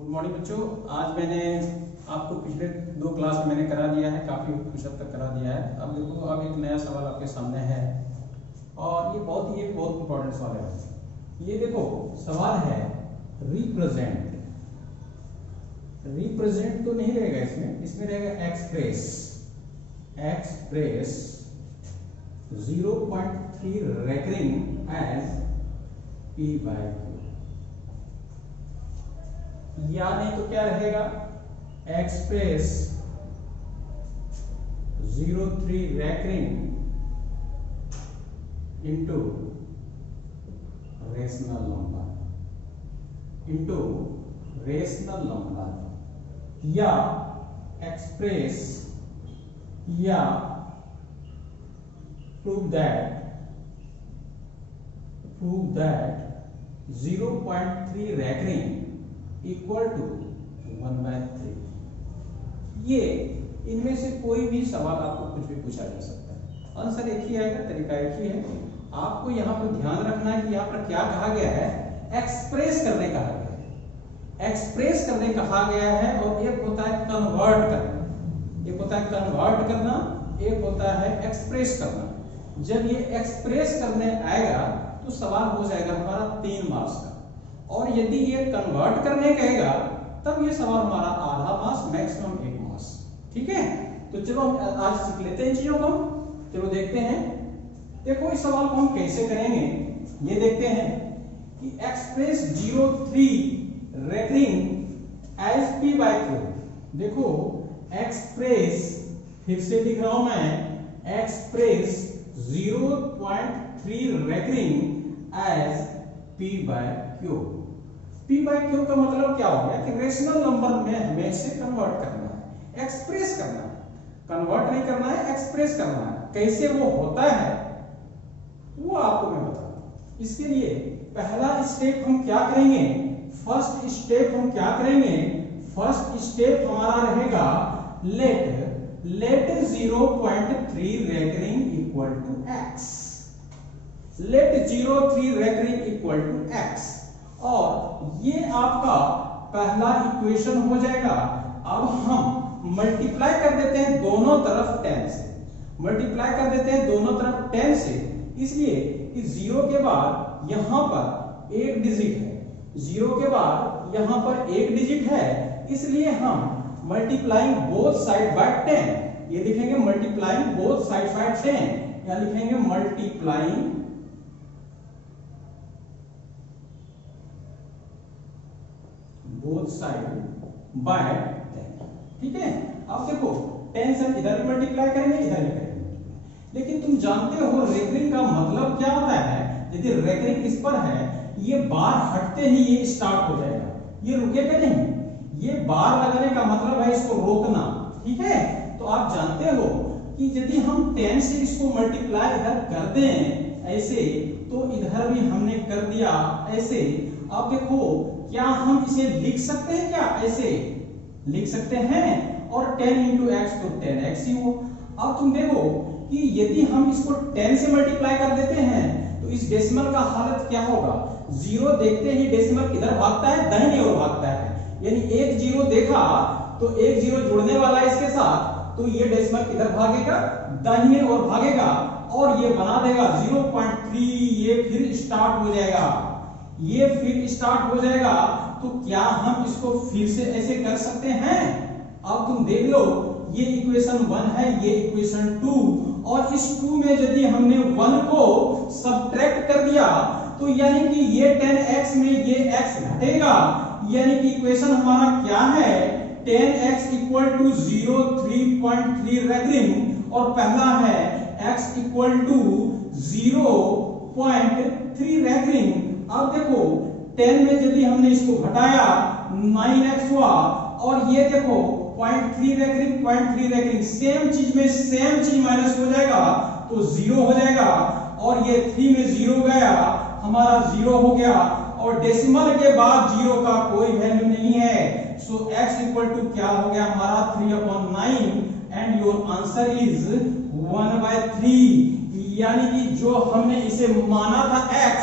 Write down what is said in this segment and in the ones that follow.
Good morning बच्चों। आज मैंने आपको पिछले 2 क्लास में मैंने करा दिया है, काफ़ी कुछ हद तक करा दिया है। अब देखो, अब एक नया सवाल आपके सामने है और ये बहुत इंपॉर्टेंट सवाल है। ये देखो, सवाल है रिप्रेजेंट। रिप्रेजेंट तो नहीं रहेगा इसमें रहेगा एक्सप्रेस 0.3 रेकरिंग एज P/Q, या नहीं तो क्या रहेगा express 0.3 recurring into rational number, या एक्सप्रेस या prove that 0.3 recurring equal to 1/3। ये इनमें से कोई भी सवाल आपको कुछ भी पूछा जा सकता है। आंसर एक ही आएगा, तरीका एक ही है। आपको यहाँ पर ध्यान रखना है कि यहाँ पर क्या कहा गया है, एक्सप्रेस करने कहा गया है। एक्सप्रेस करने कहा गया है और एक होता है कन्वर्ट करना, एक होता है कन्वर्ट करना, एक होता है एक्सप्रेस करना। जब ये एक्सप्रेस करने आएगा तो सवाल हो जाएगा हमारा 3 मार्क्स का, और यदि ये कन्वर्ट करने कहेगा तब ये सवाल हमारा आधा मार्क्स, मैक्सिमम 1 मार्क्स। ठीक है, तो चलो हम आज सीख लेते हैं इन चीजों को। चलो देखते हैं। देखो, इस सवाल को हम कैसे करेंगे ये देखते हैं कि एक्सप्रेस 0.3 रेकरिंग एज P/Q। देखो, एक्सप्रेस, फिर से लिख रहा हूं मैं, express 0.3 recurring as P/Q। P/Q का मतलब क्या हो गया कि रेशनल नंबर में हमें इसे कन्वर्ट करना है, एक्सप्रेस करना है। कन्वर्ट नहीं करना है, एक्सप्रेस करना है। कैसे वो होता है वो आपको मैं बताऊं। इसके लिए पहला स्टेप हम क्या करेंगे, फर्स्ट स्टेप हम क्या करेंगे, फर्स्ट स्टेप हमारा रहेगा let 0.3 recurring equal to x। Let 0.3 recurring equal to x, और ये आपका पहला इक्वेशन हो जाएगा। अब हम मल्टीप्लाई कर देते हैं दोनों तरफ 10 से, मल्टीप्लाई कर देते हैं दोनों तरफ 10 से, इसलिए कि 0 के बाद यहां पर एक डिजिट है, 0 के बाद यहां पर एक डिजिट है, इसलिए हम मल्टीप्लाइंग बोथ साइड बाय 10, ये लिखेंगे मल्टीप्लाइंग बोथ साइड बाय 10, या लिखेंगे मल्टीप्लाइंग बोथ साइड बाय 10। ठीक है, अब देखो 10 से इधर भी मल्टीप्लाई करेंगे, इधर भी करेंगे, लेकिन तुम जानते हो रेकरिंग का मतलब क्या होता है। यदि रेकरिंग इस पर है, ये बार हटते ही ये स्टार्ट हो जाएगा, ये रुकेगा नहीं। ये बार लगाने का मतलब है इसको रोकना। ठीक है, तो आप जानते हो कि यदि हम 10 से इसको मल्टीप्लाई इधर कर दें ऐसे, तो इधर भी हमने कर दिया ऐसे। अब देखो, क्या हम इसे लिख सकते हैं, क्या ऐसे लिख सकते हैं, और 10 into x तो 10x ही हो। अब तुम देखो कि यदि हम इसको 10 से मल्टीप्लाई कर देते हैं तो इस डेसिमल का हालत क्या होगा। 0 देखते ही डेसिमल किधर भागता है, दाहिनी ओर भागता है। यानी एक 0 देखा तो एक 0 जुड़ने वाला है इसके साथ, तो ये डेसिमल किधर भागेगा, दाहिने ओर भागेगा, और ये बना देगा 0.3। ये फिर स्टार्ट हो जाएगा, ये फिर स्टार्ट हो जाएगा। तो क्या हम इसको फिर से ऐसे कर सकते हैं। अब तुम देख लो, ये इक्वेशन 1 है, ये इक्वेशन 2, और इस 2 में यदि हमने 1 को सब्ट्रैक्ट कर दिया तो यानी कि ये 10x में ये x घटेगा, यानी कि इक्वेशन हमारा क्या है, 10x इक्वल टू 0.3 रेकरिंग, और पहला है x इक्वल टू 0.3 रेकरिंग। अब देखो 10 में यदि हमने इसको घटाया 9x हुआ, और ये देखो 0.3 रेकरिंग, सेम चीज में सेम चीज माइनस हो जाएगा तो 0 हो जाएगा, और ये 3 में 0 गया, हमारा 0 हो गया, और डेसिमल के बाद 0 का कोई वैल्यू नहीं है। सो x इक्वल टू क्या हो गया हमारा 3/9, एंड योर आंसर इज 1/3। यानी कि जो हमने इसे माना था x,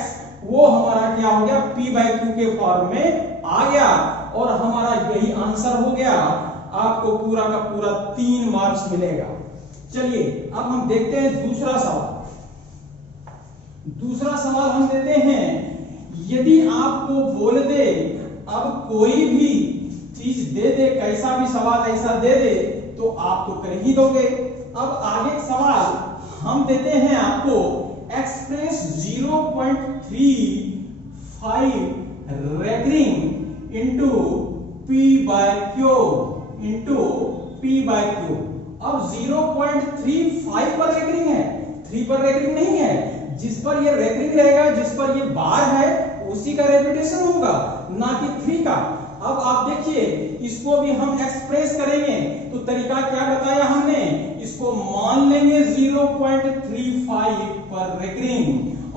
वो हमारा क्या हो गया, P/Q के फॉर्म में आ गया। और हमारा यही आंसर हो गया। आपको पूरा का पूरा 3 मार्क्स मिलेगा। चलिए अब हम देखते हैं दूसरा सवाल। दूसरा सवाल हम देते हैं, यदि आपको बोल दे, अब कोई भी चीज दे दे, कैसा भी सवाल ऐसा दे दे तो आप तो कर ही दोगे। अब आगे सवाल हम देते हैं आपको, express 0.35 regarding into P by Q into P by Q। अब 0.35 पर रेगरिंग है, 3 पर रेगरिंग नहीं है। जिस पर ये रेगरिंग रहेगा, जिस पर ये बार है, उसी का रेपिटेशन होगा, ना कि 3 का। अब आप देखिए, इसको भी हम एक्सप्रेस करेंगे तो तरीका क्या बताया हमने, इसको मान लेंगे 0.35 पर रेगरिंग,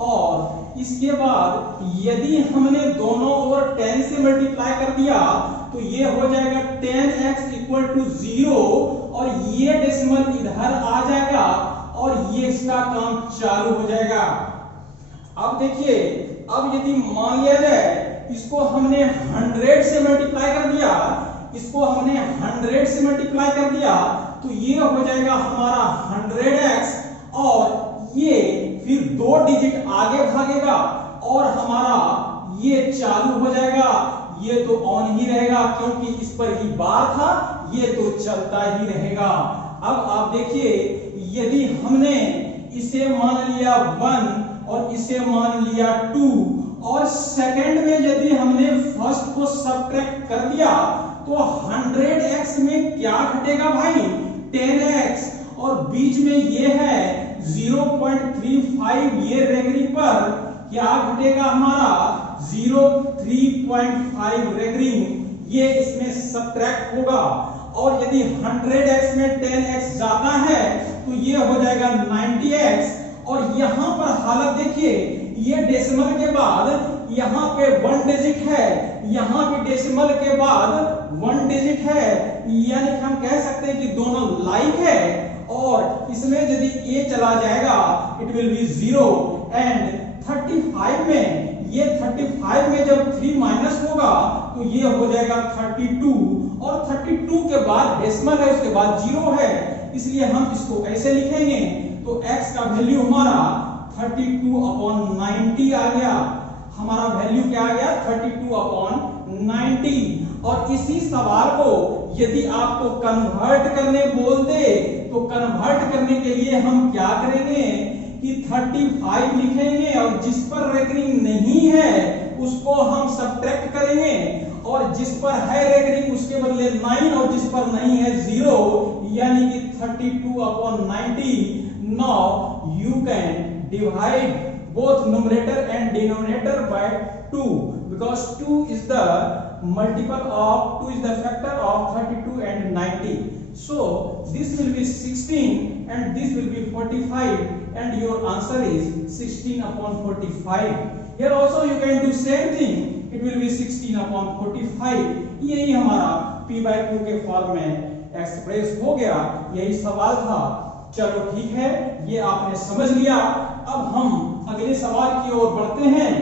और इसके बाद यदि हमने दोनों ओर 10 से मल्टीप्लाई कर दिया तो ये हो जाएगा 10x इक्वल टू 0, और ये डेसिमल इधर आ जाएगा और ये इसका काम चालू हो जाएगा। अब देखिए, अब यदि मान लिया जाए इसको हमने 100 से मल्टीप्लाई कर दिया, इसको हमने 100 से मल्टीप्लाई कर दिया तो ये हो जाएगा हमारा 100x, और ये फिर 2 डिजिट आगे भागेगा और हमारा ये चालू हो जाएगा। ये तो ऑन ही रहेगा क्योंकि इस पर ही बार था, ये तो चलता ही रहेगा। अब आप देखिए, यदि हमने इसे मान लिया 1 और इसे मान लिया 2, और सेकंड में यदि हमने फर्स्ट को सब्ट्रैक्ट कर दिया तो 100x में क्या घटेगा भाई, 10x, और बीच में ये है 0.35, ये रेगरिंग पर क्या घटेगा हमारा 0.35 रेगरिंग, ये इसमें सब्ट्रैक्ट होगा। और यदि 100x में 10x जाता है तो ये हो जाएगा 90x, और यहां पर हालत देखिए, ये डेसिमल के बाद यहाँ पे 1 डिजिट है, यहाँ पे डेसिमल के बाद 1 डिजिट है, यानी कि हम कह सकते हैं कि दोनों लाइक है, और इसमें यदि ये चला जाएगा इट विल बी 0, एंड 35 में, ये 35 में जब 3 माइनस होगा तो ये हो जाएगा 32, और 32 के बाद डेसिमल है, उसके बाद 0 है, इसलिए हम इसको कैसे लिखेंगे, तो x का वैल्यू हमारा 32/90 आ गया। हमारा वैल्यू क्या आ गया, 32/90। और इसी सवाल को यदि आपको कन्वर्ट करने बोल दे तो कन्वर्ट करने के लिए हम क्या करेंगे कि 35 लिखेंगे, और जिस पर रेगरिंग नहीं है उसको हम सब्ट्रैक्ट करेंगे, और जिस पर है रेगरिंग उसके बदले 9, और जिस पर नहीं है 0, यानी कि 32/90। Now you can divide both numerator and denominator by 2, because 2 is the factor of 32 and 90. So this will be 16 and this will be 45, and your answer is 16/45. Here also you can do same thing, it will be 16/45. यही हमारा p by q के form में express हो गया, यही सवाल था। चलो ठीक है, ये आपने समझ लिया। अब हम अगले सवाल की ओर बढ़ते हैं।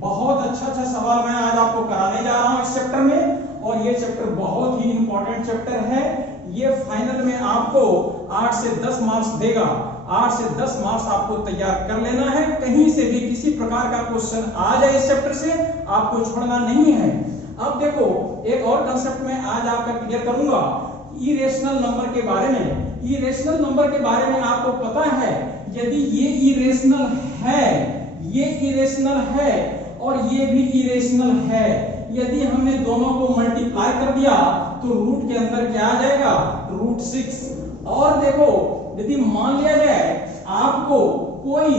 बहुत अच्छा सवाल मैं आज आपको कराने जा रहा हूं इस चैप्टर में, और ये चैप्टर बहुत ही इंपॉर्टेंट चैप्टर है। ये फाइनल में आपको 8 से 10 मार्क्स देगा। 8 से 10 मार्क्स आपको तैयार कर लेना है। कहीं से भी किसी प्रकार का क्वेश्चन आ जाए इस चैप्टर से, आपको छोड़ना नहीं है। अब देखो, एक और कंसेप्ट में आज आपका क्लियर करूंगा इरेशनल नंबर के बारे में। इरेशनल नंबर के बारे में आपको पता है, यदि ये इरेशनल है, ये इरेशनल है और ये भी इरेशनल है, यदि हमने दोनों को मल्टीप्लाई कर दिया तो रूट के अंदर क्या आ जाएगा, √6। और देखो, यदि मान लिया जाए आपको कोई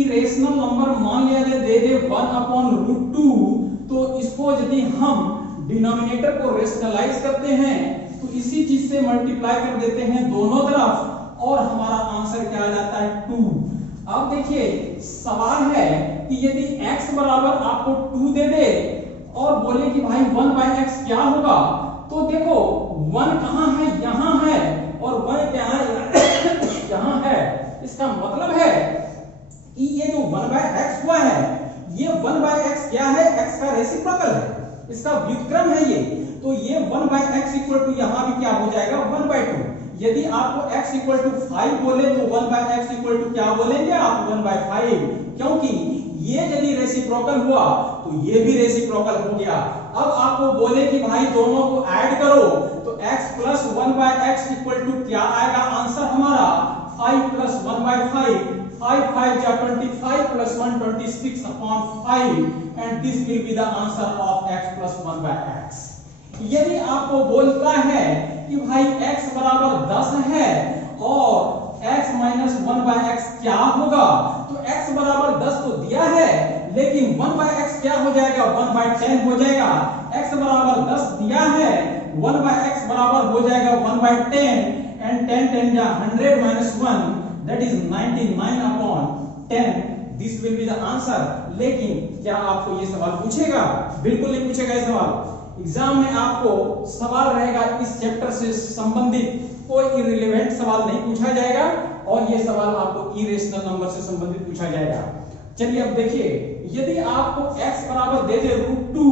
इरेशनल नंबर मान लिया जाए दे दे 1/√2, तो इसको यदि हम डिनोमिनेटर को रेशनलाइज करते हैं तो इसी चीज से मल्टीप्लाई कर देते हैं दोनों तरफ, और हमारा आंसर क्या आ जाता है 2। अब देखिए, सवाल है कि यदि x बराबर आपको 2 दे दे और बोले कि भाई 1/x क्या होगा, तो देखो 1 कहां है, यहां है, और 1 क्या है, यहां है। इसका मतलब है कि ये जो 1/x हुआ है, ये 1/x क्या है, x का रेसिप्रोकल है। इसका व्युत्क्रम है ये, तो ये 1/x इक्वल टू यहाँ भी क्या हो जाएगा 1/2। यदि आपको x इक्वल टू 5 बोले तो 1/x इक्वल टू क्या बोलेंगे आप 1/5, क्योंकि ये यदि रेसिप्रोकल हुआ तो ये भी रेसिप्रोकल हो गया। अब आपको बोले कि भाई दोनों को ऐड करो तो x plus 1/x equal to क्या आएगा आंसर हमारा 5 प्लस 1/5, 5 5 जा 25 plus 1 26 upon 5 and this will be the answer of x plus 1/x। यदि आपको बोलता है कि भाई x बराबर 10 है और x माइनस 1/x क्या होगा, तो x बराबर 10 तो दिया है, लेकिन 1/x क्या हो जाएगा 1/10 हो जाएगा। x बराबर 10 दिया है, 1/x बराबर हो जाएगा 1/10 एंड 10 10 जा 100 minus 1 that is 99 upon 10, this will be the answer. लेकिन क्या आपको ये सवाल पूछेगा? बिल्कुल नहीं पूछेगा ये सवाल। एग्जाम में आपको सवाल रहेगा इस चैप्टर से संबंधित कोई इररिलेवेंट सवाल नहीं पूछा जाएगा और ये सवाल आपको इरेशनल नंबर से संबंधित पूछा जाएगा। चलिए अब देखिए, यदि आपको x बराबर दे दे √2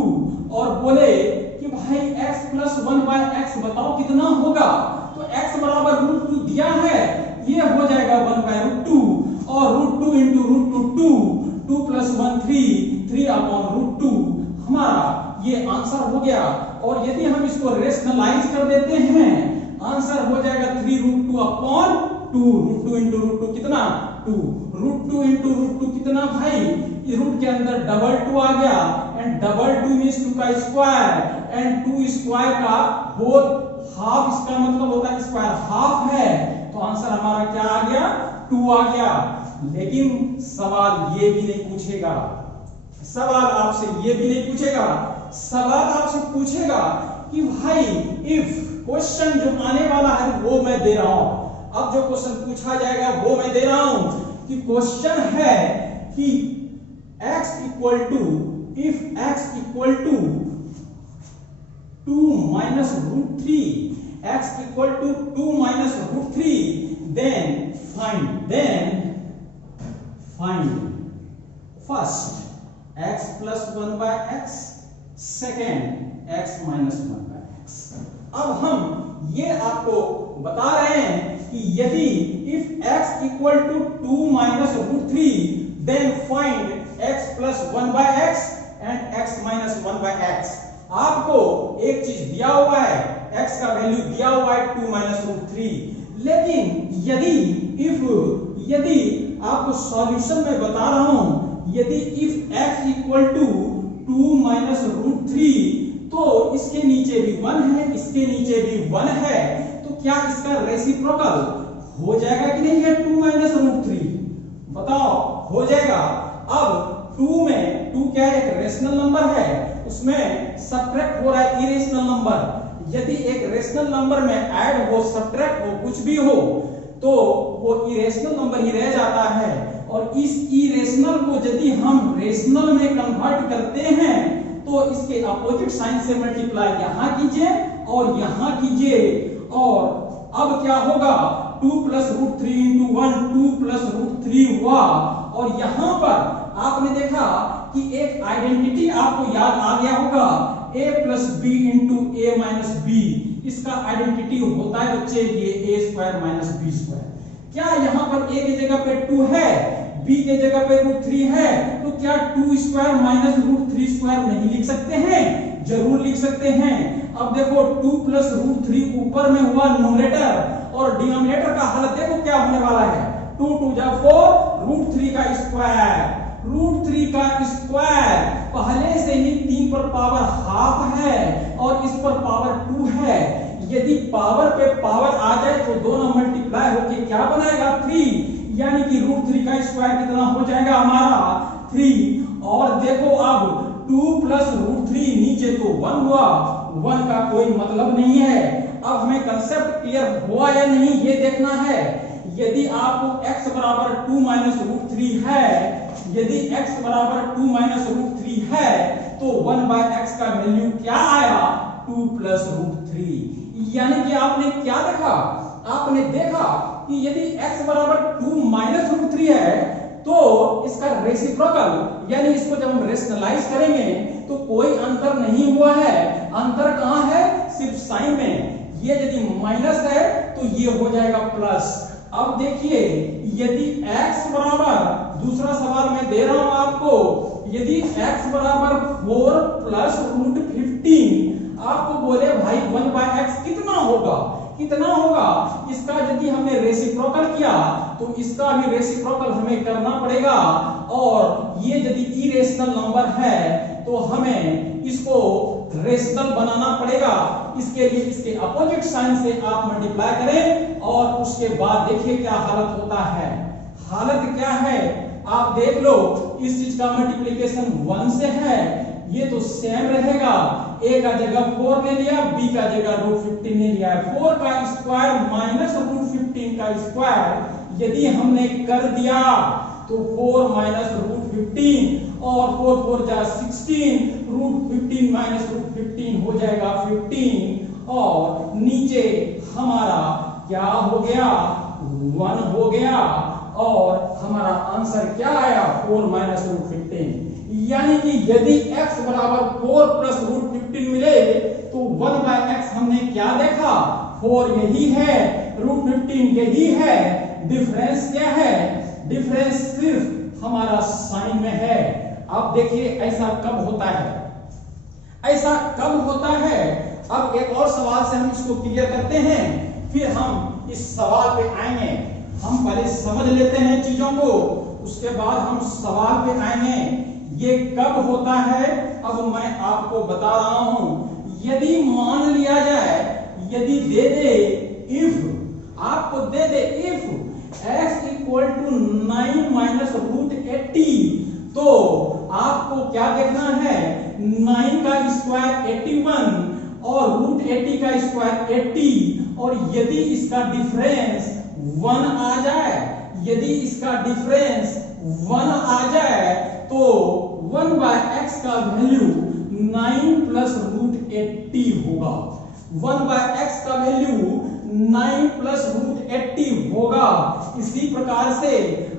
और बोले कि भाई x प्लस 1/x बताओ कितना होगा, तो x बराबर √2 दिया है, ये हो जाएगा 1/√2 और √2 इंटू √2 2 प्लस 1 3 अपॉन √2 हमारा ये आंसर हो गया। और यदि हम इसको रेशनलाइज कर देते हैं आंसर हो जाएगा 3√2 अपॉन 2, √2 इंटू √2 कितना 2, √2 इंटू √2 कितना भाई, रूट के अंदर डबल 2 आ गया एंड डबल 2 मींस 2 का स्क्वायर एंड 2 स्क्वायर का होल हाफ, इसका मतलब होता है स्क्वायर हाफ है, तो आंसर हमारा क्या आ गया 2 आ गया। लेकिन सवाल ये भी नहीं पूछेगा, सवाल आपसे ये भी नहीं पूछेगा, सवाल आपसे पूछेगा कि भाई इफ, क्वेश्चन जो आने वाला है वो मैं दे रहा हूं। अब जो क्वेश्चन पूछा जाएगा वो मैं दे रहा हूं कि क्वेश्चन है कि x equal to, if x equal to 2 minus √3, x equal to 2 minus √3 then find first x plus 1/x, second x minus 1/x। अब हम ये आपको बता रहे हैं कि यदि if x equal to 2 minus √3 then find x plus 1/x and x minus 1/x। आपको एक चीज दिया हुआ है, x का वैल्यू दिया हुआ है 2 माइनस √3, लेकिन यदि आपको सॉल्यूशन में बता रहा हूं, यदि if x equal to 2 minus √3 तो इसके नीचे भी 1 है, इसके नीचे भी 1 है, तो क्या इसका रेसिप्रोकल हो जाएगा कि नहीं है 2 माइनस √3? बताओ हो जाएगा। अब 2 में 2 क्या है, एक रेशनल नंबर है, उसमें सब्ट्रैक्ट हो रहा है इरेशनल नंबर। यदि एक रेशनल नंबर में ऐड हो, सब्ट्रैक्ट हो, कुछ भी हो, तो वो इरेशनल नंबर ही रह जाता है। और इस इरेशनल को यदि हम रेशनल में कन्वर्ट करते हैं तो इसके अपोजिट साइन से मल्टीप्लाई यहां कीजिए और यहां कीजिए, और अब क्या होगा 2 प्लस √3 इंटू 1 2 प्लस √3 हुआ। और यहां पर आपने देखा कि एक आइडेंटिटी आपको याद आ गया होगा, a plus B into A minus B. इसका आइडेंटिटी होता है बच्चे ये a square minus B square. क्या यहाँ पर a की जगह पे 2 है, b के जगह पे √3 है, तो क्या 2 स्क्वायर माइनस √3 स्क्वायर नहीं लिख सकते हैं? जरूर लिख सकते हैं। अब देखो 2 प्लस √3 ऊपर में हुआ न्यूमरेटर और डिनोमिनेटर का हालत देखो क्या होने वाला है, 2 2 जा 4 √3 का स्क्वायर, √3 का स्क्वायर पहले से ही 3 पर पावर हाफ है और इस पर पावर 2 है। यदि पावर पे पावर आ जाए तो दोनों मल्टीप्लाई होके क्या बनाएगा 3, यानी कि √3 का स्क्वायर कितना हो जाएगा हमारा 3। और देखो अब 2 प्लस √3 नीचे तो 1 हुआ, 1 का कोई मतलब नहीं है। अब हमें कंसेप्ट क्लियर हुआ या नहीं ये देखना है। यदि आपको x बराबर 2 माइनस √3 है, यदि x बराबर 2 माइनस √3 है तो 1/x का वैल्यू क्या आया 2 प्लस √3। यानी कि आपने क्या देखा, आपने देखा कि यदि x बराबर 2 माइनस √3 है तो इसका रेसिप्रोकल यानी इसको जब हम रेशनलाइज करेंगे तो कोई अंतर नहीं हुआ है। अंतर कहां है? सिर्फ साइन में। ये यदि माइनस है तो ये हो जाएगा प्लस। अब देखिए यदि x बराबर, दूसरा सवाल मैं दे रहा हूं आपको, यदि x बराबर 4 प्लस रूट 15, आपको बोले भाई 1/x कितना होगा? कितना होगा? इसका यदि हमने रेसिप्रोकल किया तो इसका भी रेसिप्रोकल हमें करना पड़ेगा, और ये यदि इरेशनल नंबर है तो हमें इसको रेशनल बनाना पड़ेगा। इसके लिए इसके अपोजिट साइन से आप मल्टीप्लाई करें और उसके बाद देखिए क्या हालत होता है। हालत क्या है आप देख लो। इस चीज का मल्टीप्लिकेशन 1 से है, ये तो सेम रहेगा। a का जगह 4 ले लिया, b का जगह रूट 15 ले लिया। 4 का स्क्वायर माइनस रूट 15 का स्क्वायर यदि हमने कर दिया तो 4 माइनस रूट 15 और 4 4 जा 16, रूट 15 माइनस रूट 15 हो जाएगा 15, और नीचे हमारा क्या हो गया? 1 हो गया, और हमारा आंसर क्या आया? 4 माइनस रूट 15। यानी कि यदि x बराबर 4 प्लस रूट 15 मिले तो 1/x हमने क्या देखा? 4 यही है, रूट 15 यही है। डिफरेंस क्या है? डिफरेंस सिर्फ हमारा साइन में है। अब देखिए ऐसा कब होता है? ऐसा कब होता है? अब एक और सवाल से हम इसको क्लियर करते हैं, फिर हम इस सवाल पे आएंगे। हम पहले समझ लेते हैं चीजों को, उसके बाद हम सवाल पे आएंगे। ये कब होता है अब मैं आपको बता रहा हूं। यदि मान लिया जाए, यदि दे दे इफ, आपको दे दे if x equal to 9 minus root 80, तो आपको क्या देखना है? 9 का स्क्वायर 81 और रूट 80 का स्क्वायर 80, और यदि इसका डिफरेंस 1 आ जाए, यदि इसका डिफरेंस 1 आ जाए तो 1/x का वैल्यू 9 प्लस रूट 80 होगा। 1/x का वैल्यू 9 प्लस रूट 80 होगा। इसी प्रकार से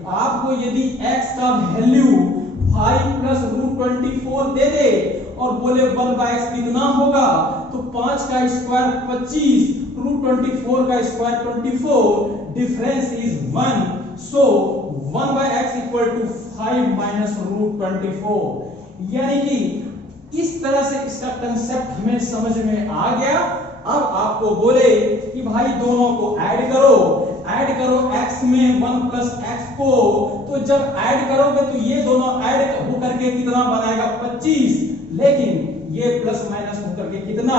आपको यदि x का वैल्यू 5 प्लस रूट 24 दे दे और बोले 1/x कितना होगा, तो 5 का स्क्वायर 25, रूट 24 का square 24, difference is 1, so 1/x equal to 5 minus root 24। यानी कि इस तरह से इसका कंसेप्ट हमें समझ में आ गया। अब आपको बोले कि भाई दोनों को ऐड करो, ऐड करो x में 1 प्लस x को, तो जब ऐड करोगे तो ये दोनों ऐड होकर के कितना बनाएगा? 25, लेकिन ये प्लस माइनस होकर के कितना,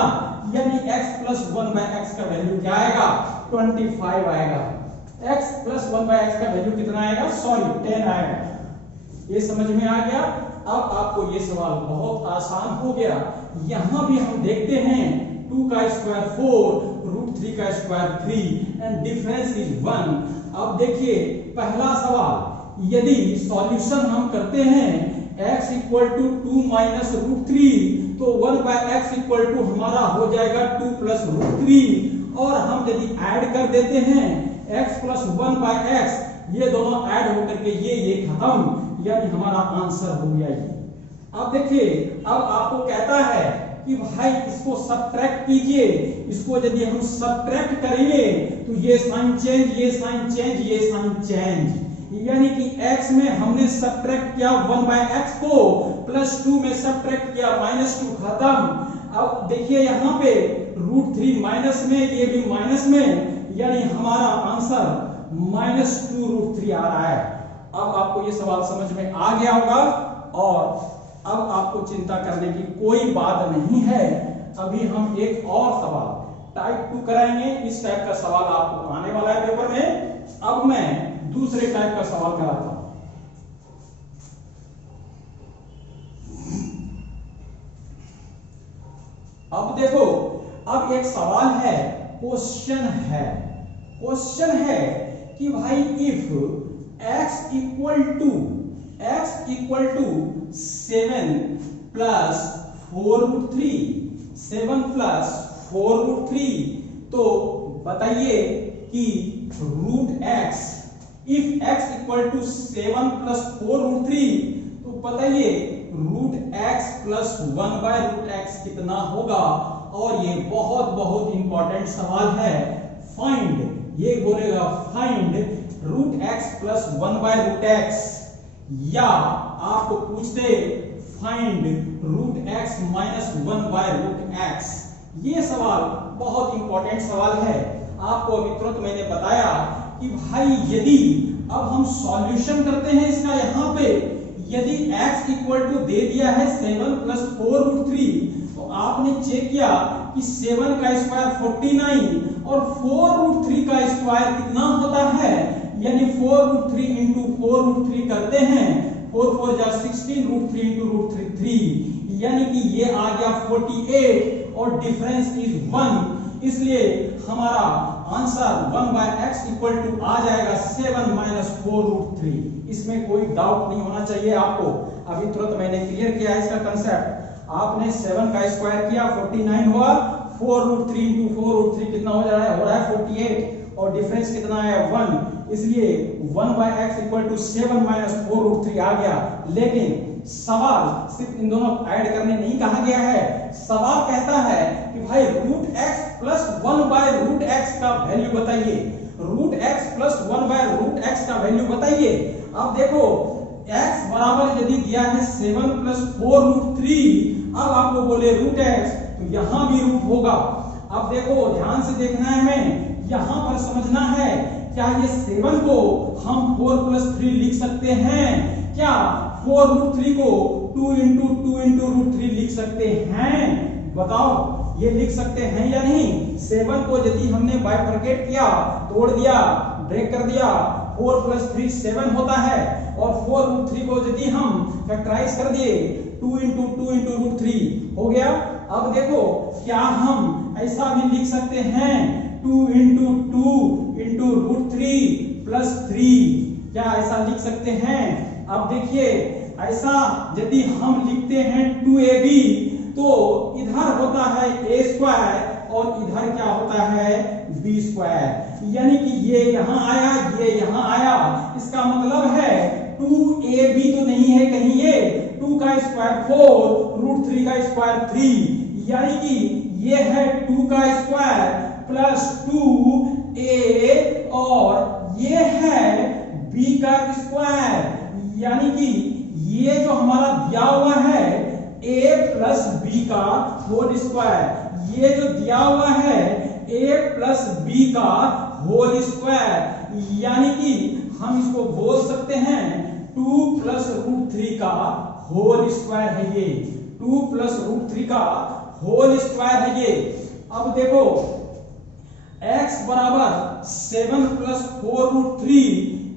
यानी x प्लस 1/x का वैल्यू क्या आएगा? 25 आएगा। x प्लस 1/x का वैल्यू कितना आएगा? सॉरी 10 आएगा। ये समझ में आ गया। अब आपको ये सवाल बहुत आसान हो गया। यहां भी हम देखते हैं 2 का स्क्वायर 4, रूट 3 का स्क्वायर 3 एंड डिफरेंस इज 1। अब देखिए पहला सवाल, यदि सॉल्यूशन हम करते हैं x equal to 2 minus root 3, तो 1/x इक्वल टू हमारा हो जाएगा 2 प्लस रूट 3, और हम यदि ऐड कर देते हैं x प्लस 1/x, ये दोनों ऐड होकर के ये खत्म, यानी हमारा आंसर हो गया ये। अब देखिए, अब आपको कहता है कि भाई इसको सब्ट्रैक्ट कीजिए। इसको यदि हम सब्ट्रैक्ट करेंगे तो ये साइन चेंज, ये साइन चेंज, ये साइन चेंज, यानी कि x में हमने सब्ट्रैक्ट किया 1/x को, प्लस 2 में सब्ट्रैक्ट किया -2, खत्म। अब देखिए यहाँ पे रूट 3 माइनस में, ये भी माइनस में, यानी हमारा आंसर -2 रूट 3 आ रहा है। अब आपको ये सवाल समझ में आ गया होगा, और अब आपको चिंता करने की कोई बात नहीं है। अभी हम एक और सवाल टाइप 2 कराएंगे। इस टाइप का सवाल आपको आने वाला है पेपर में। अब मैं दूसरे टाइप का सवाल कराता हूं। अब देखो, अब एक सवाल है, क्वेश्चन है, क्वेश्चन है कि भाई if x equal to 7 plus 4 root 3, 7 plus 4 root 3, तो बताइए कि root x, if x equal to 7 plus 4 root 3, तो बताइए रूट एक्स प्लस 1/√x कितना होगा। और ये बहुत बहुत इंपॉर्टेंट सवाल है। फाइंड, ये बोलेगा find root x plus 1/√x, या आपको पूछते find root x minus 1/√x। ये सवाल बहुत इंपॉर्टेंट सवाल है। आपको अभी तुरंत मैंने बताया कि भाई यदि अब हम सॉल्यूशन करते हैं इसका, यहाँ पे यदि x इक्वल टू दे दिया है 7 प्लस 4√3, तो आपने चेक किया कि 7 का स्क्वायर 49 और 4√3 का स्क्वायर कितना होता है, यानी 4√3 इंटू 4√3 करते हैं, 4 4 जा 16, √3 इंटू √3, यानी कि ये आ गया 48 और डिफरेंस इज 1। इसलिए हमारा आंसर 1/x इक्वल टू आ जाएगा 7 माइनस 4√3। इसमें कोई डाउट नहीं होना चाहिए आपको। अभी तुरंत मैंने क्लियर किया है इसका कंसेप्ट। आपने 7 का स्क्वायर किया 49 हुआ, 4√3 इंटू 4√3 कितना हो रहा है 48, और डिफरेंस कितना है 1। इसलिए 1/x इक्वल टू 7 माइनस 4√3 आ गया। लेकिन सवाल सिर्फ इन दोनों ऐड करने नहीं कहा गया है। सवाल कहता है कि भाई रूट एक्स प्लस 1/√x का वैल्यू बताइए। रूट एक्स प्लस 1/√x का वैल्यू बताइए। अब देखो x बराबर यदि दिया है 7 प्लस 4√3, अब आपको बोले रूट x, तो यहां भी रूट होगा। अब देखो ध्यान से देखना है, हमें यहां पर समझना है, क्या ये 7 को हम 4 प्लस 3 लिख सकते हैं? क्या 4√3 को 2 इंटू 2 इंटू √3 लिख सकते हैं? बताओ ये लिख सकते हैं या नहीं? 7 को यदि हमने बाइफरकेट किया, तोड़ दिया, ब्रेक कर दिया, 4 प्लस 3 7 होता है, और 4√3 को यदि हम फैक्टराइज कर दिए 2 इंटू 2 इंटू √3 हो गया। अब देखो क्या हम ऐसा भी लिख सकते हैं 2 इंटू 2 इंटू √3 प्लस 3? क्या ऐसा लिख सकते हैं? अब देखिए ऐसा यदि हम लिखते हैं 2ab, तो इधर होता है a स्क्वायर और इधर क्या होता है b स्क्वायर, यानी कि ये यहां आया, ये यहां आया। इसका मतलब है 2ab तो नहीं है कहीं, ये 2 का स्क्वायर 4, √3 का स्क्वायर 3, यानी कि ये है 2 का स्क्वायर प्लस 2a, और ये है b का स्क्वायर, यानी कि ये जो हमारा दिया हुआ है a प्लस b का होल स्क्वायर, ये जो दिया हुआ है a प्लस b का होल स्क्वायर, यानी कि हम इसको बोल सकते हैं 2 प्लस √3 का होल स्क्वायर है ये, 2 प्लस √3 का होल स्क्वायर है ये। अब देखो x बराबर 7 प्लस 4√3,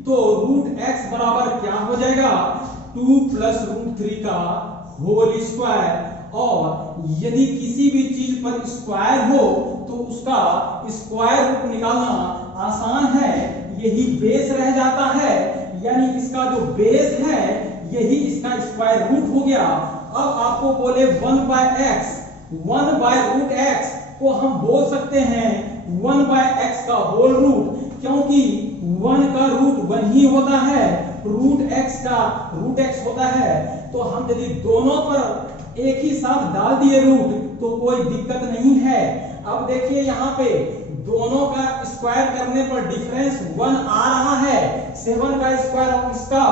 तो रूट x बराबर क्या हो जाएगा 2 प्लस √3 का होल स्क्वायर। और यदि किसी भी चीज पर स्क्वायर हो तो उसका स्क्वायर रूट निकालना आसान है, यही बेस रह जाता है, यानी इसका जो बेस है यही इसका स्क्वायर रूट हो गया। अब आपको बोले 1/x, 1/√x को हम बोल सकते हैं 1/x का होल रूट, क्योंकि 1 का रूट 1 ही होता है, रूट x होता है। तो हम यदि दोनों पर एक ही साथ डाल दिए रूट तो कोई दिक्कत नहीं है। अब देखिए यहाँ पे दोनों का स्क्वायर करने पर डिफरेंस 1 आ रहा है, 7 का स्क्वायर और इसका,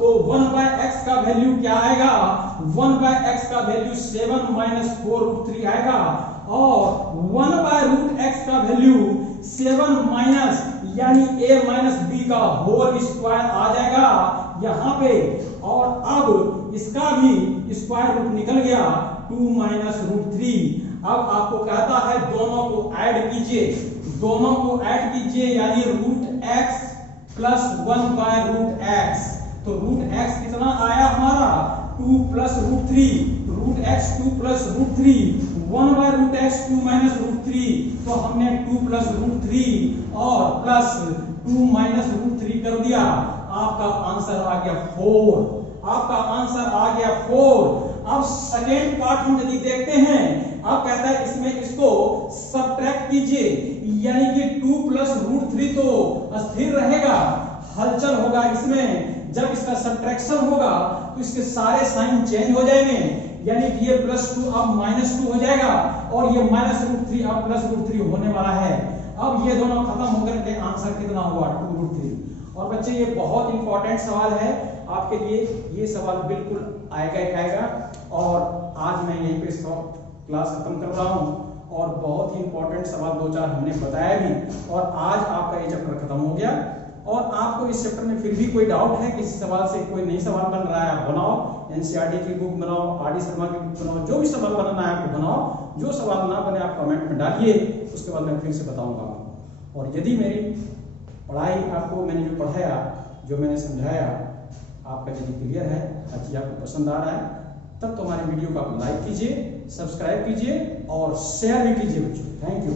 तो 1/x का वैल्यू क्या आएगा, 1/x का वैल्यू 7 माइनस 4√3 आएगा, और 1/√x का वैल्यू 7 माइनस यानी a माइनस b का होल स्क्वायर आ जाएगा यहाँ पे। और अब इसका भी स्क्वायर रूट निकल गया 2 माइनस √3। अब आपको कहता है दोनों को ऐड कीजिए, दोनों को ऐड कीजिए, यानी रूट x प्लस 1/√x। तो रूट x कितना आया हमारा 2 plus √3, root x 2 plus √3, 1/√x 2 minus √3, तो हमने 2 प्लस √3 और प्लस 2 माइनस √3 कर दिया। आपका आंसर आ गया 4, आपका आंसर आ गया 4। अब सेकेंड पार्ट हम यदि देखते हैं, अब कहता है इसमें इसको सब्ट्रैक्ट कीजिए, यानी कि 2 प्लस √3 तो स्थिर रहेगा, हलचल होगा इसमें। जब इसका सब्ट्रैक्शन होगा तो इसके सारे साइन चेंज हो जाएंगे, यानी कि ये +2 अब -2 हो जाएगा और ये -√3 अब +√3 होने वाला है। अब ये दोनों खत्म होकर के आंसर कितना हुआ 2√3। और बच्चे ये बहुत इंपॉर्टेंट सवाल है आपके लिए, ये सवाल बिल्कुल आएगा ही आएगा। और आज मैं यहीं पे क्लास खत्म कर रहा हूँ और बहुत ही इंपॉर्टेंट सवाल 2-4 हमने बताया भी, और आज आपका ये चैप्टर खत्म हो गया। और आपको इस चैप्टर में फिर भी कोई डाउट है, किसी सवाल से कोई नई सवाल बन रहा है, आप बनाओ, एनसीईआरटी की बुक बनाओ, आर.डी. शर्मा की बुक बनाओ, जो भी सवाल बनाना है आपको बनाओ। जो सवाल ना बने आप कमेंट में डालिए, उसके बाद मैं फिर से बताऊंगा आपको। और यदि मेरी पढ़ाई आपको, मैंने जो पढ़ाया, जो मैंने समझाया, आपका यदि क्लियर है, हर चीज़ आपको पसंद आ रहा है, तब तो हमारे वीडियो को आप लाइक कीजिए, सब्सक्राइब कीजिए और शेयर भी कीजिए बच्चों। Thank you.